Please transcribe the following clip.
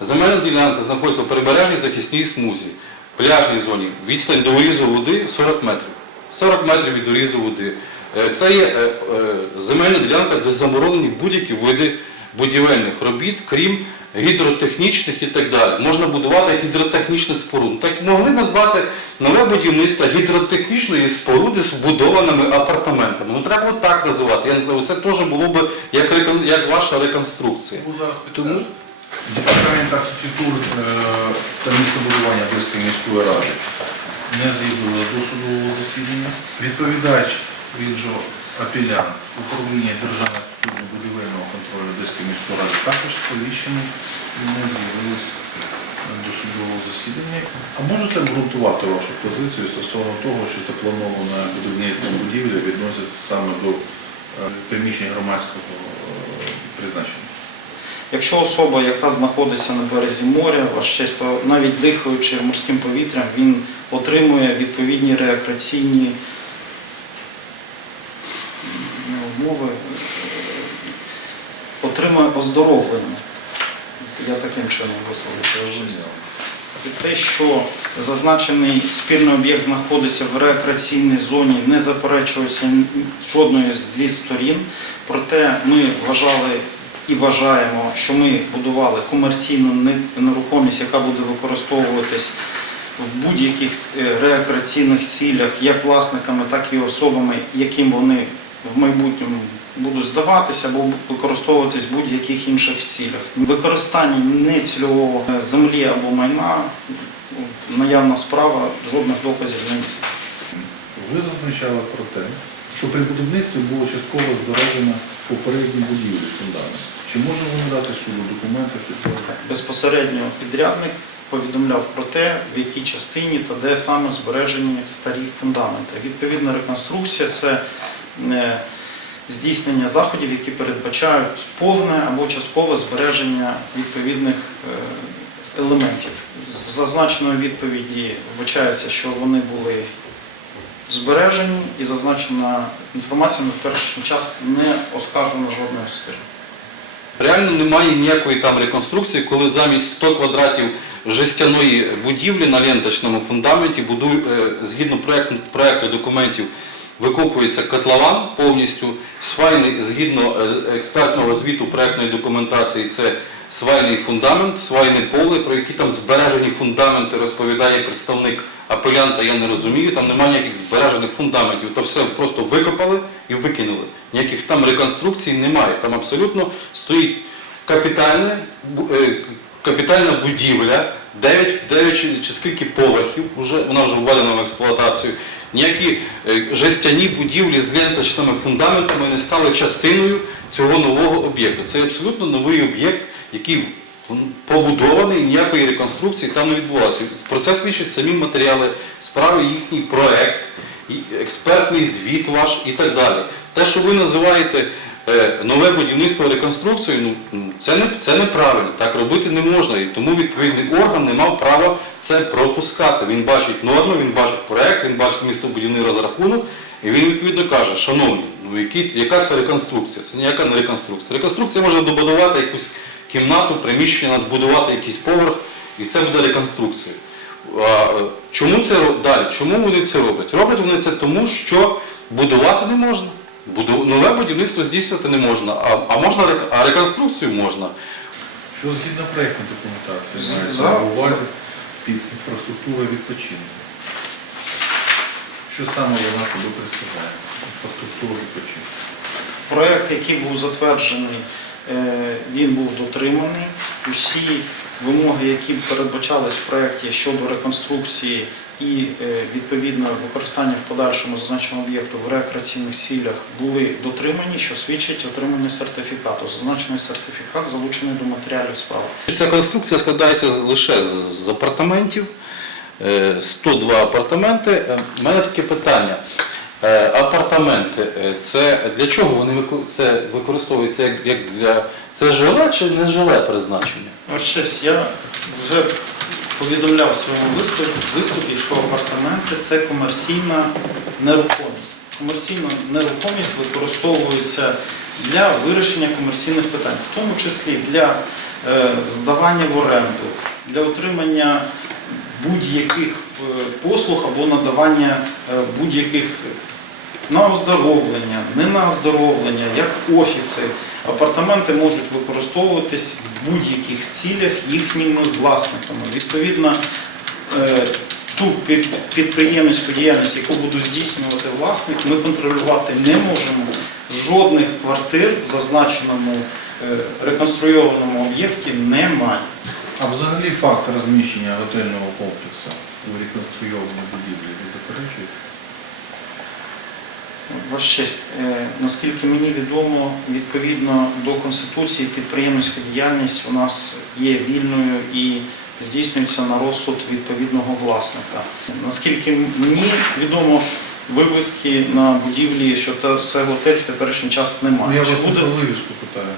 Земельна ділянка знаходиться в прибережній захисній смузі, пляжній зоні. Відстань до урізу води 40 метрів. 40 метрів від урізу води. Е, Це є е, е, земельна ділянка, де заборонені будь-які види будівельних робіт, крім гідротехнічних і так далі. Можна будувати гідротехнічні споруди. Так могли назвати нове будівництво гідротехнічної споруди з вбудованими апартаментами. Ну треба от так називати. Я не знаю, це теж було б як, як ваша реконструкція. Тому. Департамент архітектури е, та містобудування Одеської міської ради не з'явило до судового засідання. Відповідач Віджо Апелян, управління Державного будівельного контролю Одеської міської ради також сповіщений не з'явились до судового засідання. А можете обґрунтувати вашу позицію стосовно того, що це плановане будівництво будівлі відноситься саме до е, приміщень громадського е, призначення? Якщо особа, яка знаходиться на березі моря, ваш честь, навіть дихаючи морським повітрям, він отримує відповідні рекреаційні ну, умови, е, отримує оздоровлення. Я таким чином висловлюся. Це те, що зазначений спірний об'єкт знаходиться в рекреаційній зоні, не заперечується жодною зі сторін. Проте ми вважали і вважаємо, що ми будували комерційну нерухомість, яка буде використовуватись в будь-яких е, рекреаційних цілях, як власниками, так і особами, яким вони в майбутньому будуть здаватися або використовуватись в будь-яких інших цілях. Використання нецільового е, землі або майна, наявна справа, жодних доказів не містить. Ви зазначали про те, що при будівництві було частково збережено попередні будівлі фундамент. Чи може вони дати суду документи підтвердження? Безпосередньо підрядник повідомляв про те, в якій частині та де саме збережені старі фундаменти. Відповідна реконструкція це е, здійснення заходів, які передбачають повне або часткове збереження відповідних е, елементів. З зазначеної відповіді вбачається, що вони були збережені і зазначена інформація на перший час не оскаржена жодною з. Реально немає ніякої там реконструкції, коли замість 100 квадратів жестяної будівлі на ленточному фундаменті будує, е, згідно проекту, проекту документів викопується котлован повністю, свайний, згідно е, експертного звіту проектної документації, це свайний фундамент, свайне поле, про які там збережені фундаменти розповідає представник апелянта, я не розумію, там немає ніяких збережених фундаментів, то все просто викопали і викинули. Ніяких там реконструкцій немає. Там абсолютно стоїть капітальне, е, капітальна будівля, 9, 9 чи, скільки поверхів, вже, вона вже введена в експлуатацію. Ніякі е, жестяні будівлі з ленточними фундаментами не стали частиною цього нового об'єкту. Це абсолютно новий об'єкт, який побудований, ніякої реконструкції там не відбувалося. Про це самі матеріали справи, їхній проект, експертний звіт ваш і так далі. Те, що ви називаєте е, нове будівництво реконструкцією, ну, ну, це, не, це неправильно, так робити не можна. І тому відповідний орган не мав права це пропускати. Він бачить норми, він бачить проект, він бачить містобудівний розрахунок, і він відповідно каже, шановні, ну які, яка це реконструкція? Це ніяка не реконструкція. Реконструкція може добудувати якусь кімнату, приміщення, надбудувати якийсь поверх, і це буде реконструкція. Чому це далі? Чому вони це роблять? Роблять вони це тому, що будувати не можна. Буду- Нове будівництво здійснювати не можна, а, а можна рек- а реконструкцію можна. Що згідно проєктної документації мається на увазі під інфраструктурою відпочинку? Що саме вона себе представляє? Інфраструктура відпочинку. Проект, який був затверджений, е, він був дотриманий. Усі вимоги, які передбачались в проєкті щодо реконструкції і е, відповідно використання в подальшому зазначеного об'єкту в рекреаційних цілях, були дотримані, що свідчить отримання сертифікату. Зазначений сертифікат залучений до матеріалів справи. Ця конструкція складається лише з, апартаментів, е, 102 апартаменти. Е, У мене таке питання. Е, Апартаменти, е, це для чого вони це використовуються як, як для це жиле чи не жиле призначення? Ваш честь, я вже повідомляв в своєму виступі, виступі, що апартаменти це комерційна нерухомість. Комерційна нерухомість використовується для вирішення комерційних питань, в тому числі для е, здавання в оренду, для отримання будь-яких е, послуг або надавання будь-яких на оздоровлення, не на оздоровлення, як офіси. Апартаменти можуть використовуватись в будь-яких цілях їхніми власниками. Відповідно, е, ту підприємницьку діяльність, яку буду здійснювати власник, ми контролювати не можемо. Жодних квартир в зазначеному е, реконструйованому об'єкті немає. А взагалі факт розміщення готельного комплексу у реконструйованій будівлі ви заперечуєте? Ваша честь, е, наскільки мені відомо, відповідно до Конституції підприємницька діяльність у нас є вільною і здійснюється на розсуд відповідного власника. Наскільки мені відомо, вивіски на будівлі, що це готель в теперішній час Ну, немає. я Чи вас не про вивіску питаю.